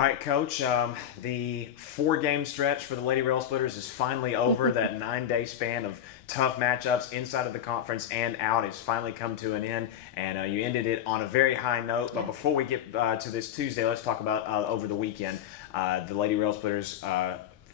All right, Coach. The four-game stretch for the Lady Rail Splitters is finally over. That 9-day span of tough matchups inside of the conference and out has finally come to an end, and you ended it on a very high note. But before we get to this Tuesday, let's talk about over the weekend. The Lady Rail Splitters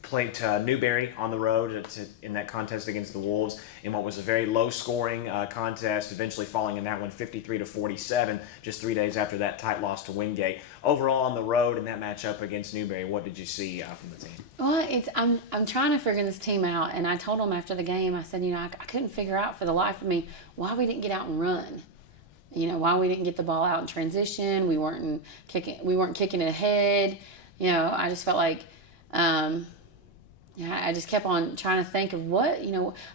played Newberry on the road in that contest against the Wolves in what was a very low-scoring contest, eventually falling in that one 53-47, just 3 days after that tight loss to Wingate. Overall, on the road in that matchup against Newberry, what did you see from the team? Well, I'm trying to figure this team out, and I told them after the game, I said, I couldn't figure out for the life of me why we didn't get out and run. Why we didn't get the ball out in transition. We weren't kicking it ahead. I just felt like. I just kept on trying to think of what,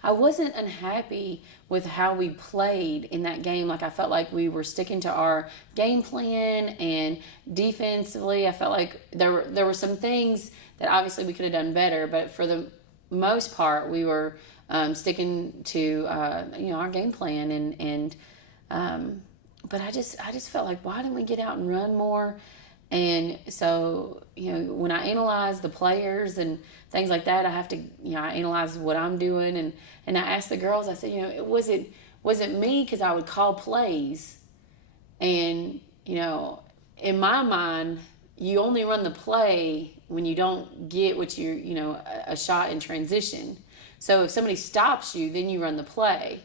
I wasn't unhappy with how we played in that game. Like, I felt like we were sticking to our game plan, and defensively, I felt like there were some things that obviously we could have done better, but for the most part, we were sticking to, our game plan. But I just felt like, why didn't we get out and run more? And so, when I analyze the players and things like that, I have to, I analyze what I'm doing. And I asked the girls, I said, was it me? Because I would call plays. And, in my mind, you only run the play when you don't get what a shot in transition. So if somebody stops you, then you run the play.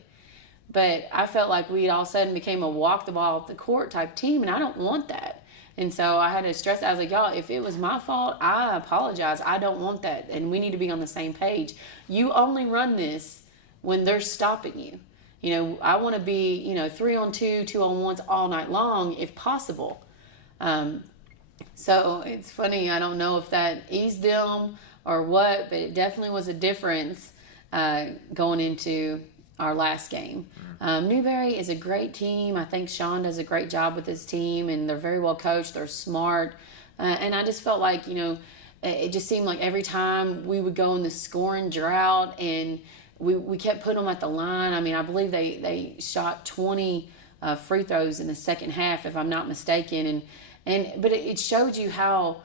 But I felt like we all of a sudden became a walk the ball off the court type team, and I don't want that. And so I had to stress, I was like, y'all, if it was my fault, I apologize. I don't want that. And we need to be on the same page. You only run this when they're stopping you. I want to be, 3-on-2, 2-on-1s all night long if possible. So it's funny. I don't know if that eased them or what, but it definitely was a difference going into our last game. Newberry is a great team. I think Sean does a great job with his team, and they're very well coached. They're smart. And I just felt like, it just seemed like every time we would go in the scoring drought, and we kept putting them at the line. I mean, I believe they shot 20 free throws in the second half, if I'm not mistaken. But it showed you how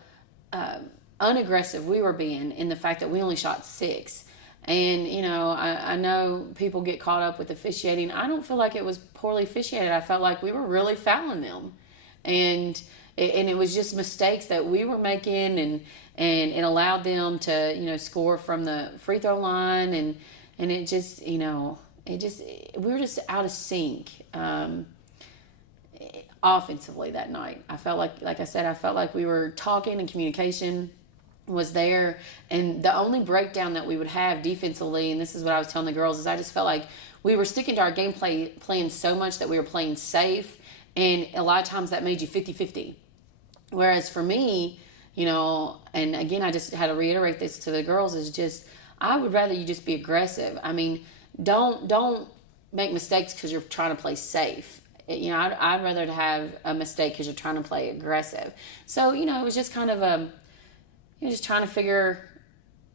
unaggressive we were being in the fact that we only shot 6. And, I know people get caught up with officiating. I don't feel like it was poorly officiated. I felt like we were really fouling them. And it was just mistakes that we were making, and it allowed them to, score from the free throw line. And it just, we were just out of sync offensively that night. I felt like I said, I felt like we were talking, and communication was there, and the only breakdown that we would have defensively, and this is what I was telling the girls, is I just felt like we were sticking to our game plan so much that we were playing safe, and a lot of times that made you 50-50. Whereas for me, and again, I just had to reiterate this to the girls, is just, I would rather you just be aggressive. I mean, don't make mistakes because you're trying to play safe. I'd rather have a mistake because you're trying to play aggressive. So, it was just kind of just trying to figure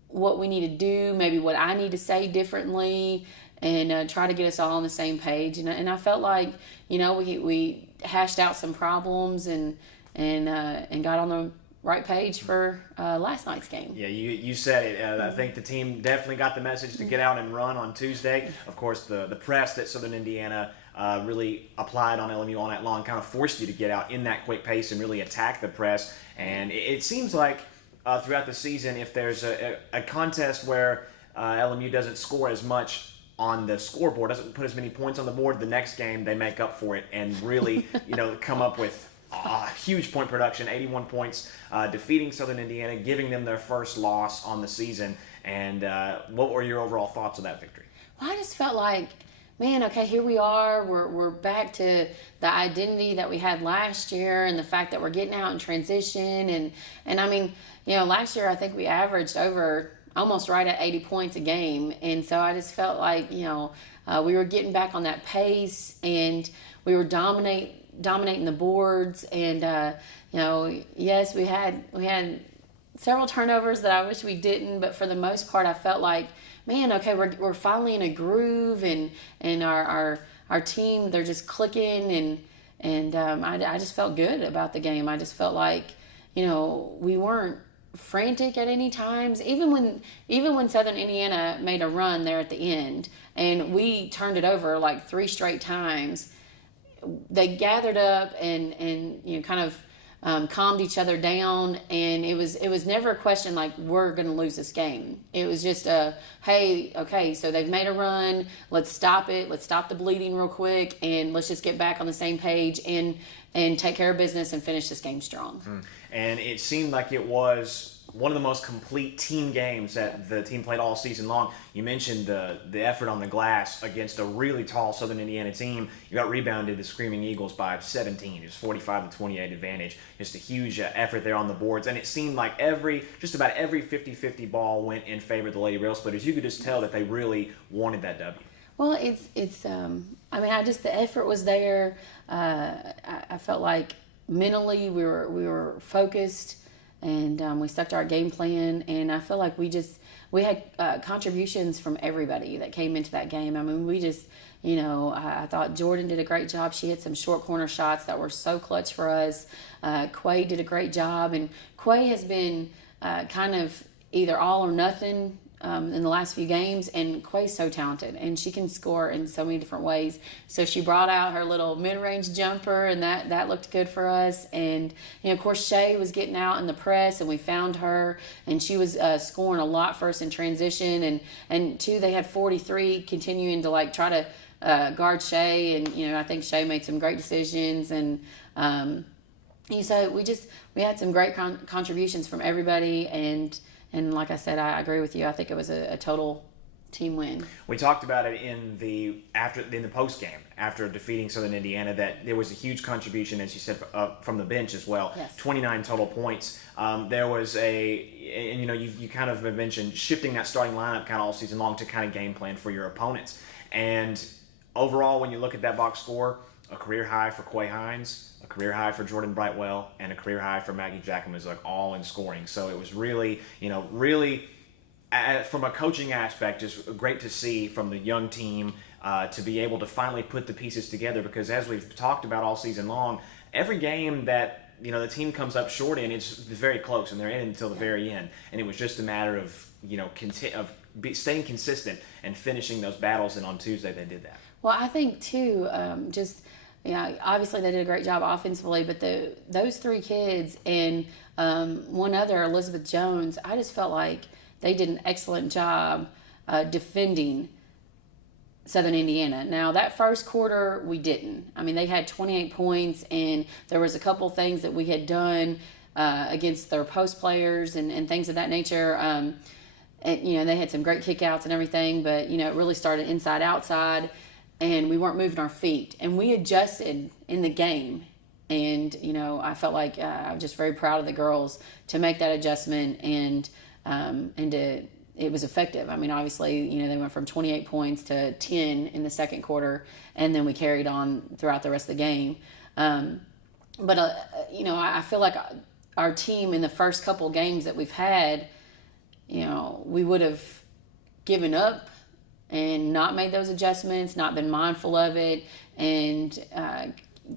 what we need to do, maybe what I need to say differently, and try to get us all on the same page. And I felt like, we hashed out some problems and got on the right page for last night's game. Yeah, you said it. I think the team definitely got the message to get out and run on Tuesday. Of course, the press that Southern Indiana really applied on LMU all night long kind of forced you to get out in that quick pace and really attack the press. And it seems like throughout the season, if there's a contest where LMU doesn't score as much on the scoreboard, doesn't put as many points on the board, the next game they make up for it and really, come up with a huge point production, 81 points, defeating Southern Indiana, giving them their first loss on the season. And what were your overall thoughts of that victory? Well, I just felt like, man, okay, here we are. We're back to the identity that we had last year, and the fact that we're getting out in transition. And I mean, last year I think we averaged over almost right at 80 points a game. And so I just felt like, we were getting back on that pace, and we were dominating the boards. And, yes, we had several turnovers that I wish we didn't, but for the most part I felt like, man, okay, we're finally in a groove, and our team, they're just clicking, and I just felt good about the game. I just felt like, we weren't frantic at any times. Even when Southern Indiana made a run there at the end, and we turned it over like 3 straight times, they gathered up and kind of calmed each other down, and it was never a question like we're going to lose this game. It was just hey, okay, so they've made a run, let's stop it, let's stop the bleeding real quick, and let's just get back on the same page and take care of business and finish this game strong. And it seemed like it was one of the most complete team games that the team played all season long. You mentioned the effort on the glass against a really tall Southern Indiana team. You got rebounded the Screaming Eagles by 17. It was 45-28 advantage. Just a huge effort there on the boards. And it seemed like just about every 50-50 ball went in favor of the Lady Rail Splitters. You could just tell that they really wanted that W. Well, the effort was there. I felt like mentally we were focused, and we stuck to our game plan, and I feel like we had contributions from everybody that came into that game. I mean, I thought Jordan did a great job. She hit some short corner shots that were so clutch for us. Quay did a great job, and Quay has been kind of either all or nothing in the last few games, and Quay's so talented, and she can score in so many different ways. So she brought out her little mid-range jumper, and that looked good for us. And of course, Shay was getting out in the press, and we found her, and she was scoring a lot for us in transition. And two, they had 43 continuing to try to guard Shay, and I think Shay made some great decisions. And so we had some great contributions from everybody, and like I said, I agree with you. I think it was a total team win. We talked about it in the post game after defeating Southern Indiana, that there was a huge contribution, as you said, from the bench as well. Yes. 29 total points. There was you kind of mentioned shifting that starting lineup kind of all season long to kind of game plan for your opponents. And overall, when you look at that box score, a career high for Quay Hines, a career high for Jordan Brightwell, and a career high for Maggie Jackham, is all in scoring. So it was really, from a coaching aspect, just great to see from the young team to be able to finally put the pieces together, because as we've talked about all season long, every game that the team comes up short in, it's very close, and they're in until the very end. And it was just a matter of staying consistent and finishing those battles, and on Tuesday they did that. Well, I think too, obviously they did a great job offensively, but those 3 kids and one other, Elizabeth Jones, I just felt like they did an excellent job defending Southern Indiana. Now, that first quarter, we didn't. I mean, they had 28 points, and there was a couple things that we had done against their post players and things of that nature. And, they had some great kickouts and everything, but, it really started inside, outside, and we weren't moving our feet. And we adjusted in the game. And, I felt like I'm just very proud of the girls to make that adjustment, and it was effective. I mean, obviously, they went from 28 points to 10 in the second quarter, and then we carried on throughout the rest of the game. But I feel like our team in the first couple games that we've had, we would have given up and not made those adjustments, not been mindful of it, and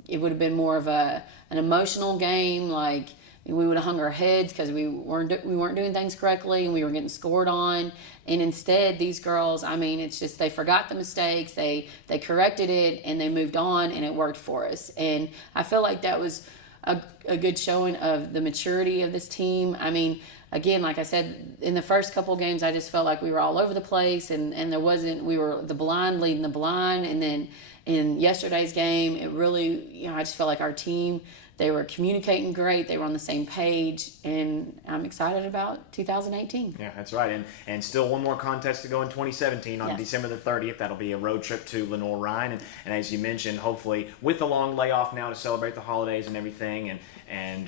it would have been more of an emotional game. Like, we would have hung our heads because we weren't doing things correctly, and we were getting scored on. And instead, these girls, I mean, it's just they forgot the mistakes, they corrected it, and they moved on, and it worked for us. And I feel like that was a good showing of the maturity of this team. I mean, again, like I said, in the first couple of games, I just felt like we were all over the place, and we were the blind leading the blind. And then in yesterday's game, it really, I just felt like our team, they were communicating great. They were on the same page, and I'm excited about 2018. Yeah, that's right. And still one more contest to go in 2017 on December the 30th. That'll be a road trip to Lenoir-Rhyne. And as you mentioned, hopefully with the long layoff now to celebrate the holidays and everything, and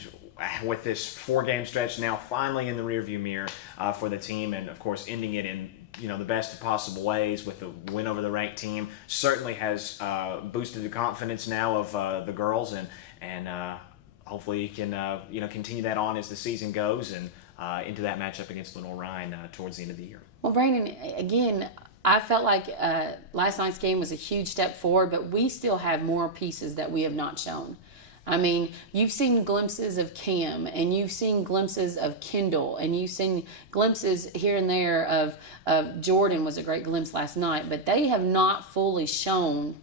with this 4-game stretch now finally in the rearview mirror for the team, and of course ending it in the best of possible ways with the win over the ranked team, certainly has boosted the confidence now of the girls, and hopefully you can continue that on as the season goes, and into that matchup against Lenoir-Rhyne towards the end of the year. Well, Brandon, again, I felt like last night's game was a huge step forward, but we still have more pieces that we have not shown. I mean, you've seen glimpses of Cam, and you've seen glimpses of Kendall, and you've seen glimpses here and there of Jordan was a great glimpse last night, but they have not fully shown,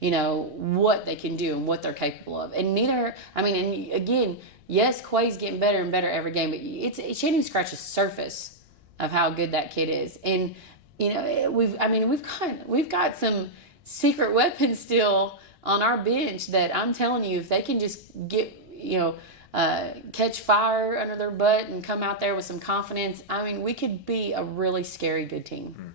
what they can do and what they're capable of. And and again, yes, Quay's getting better and better every game, but it can't even scratch the surface of how good that kid is. And, we've got some secret weapons still on our bench that I'm telling you, if they can just get, catch fire under their butt and come out there with some confidence, we could be a really scary good team.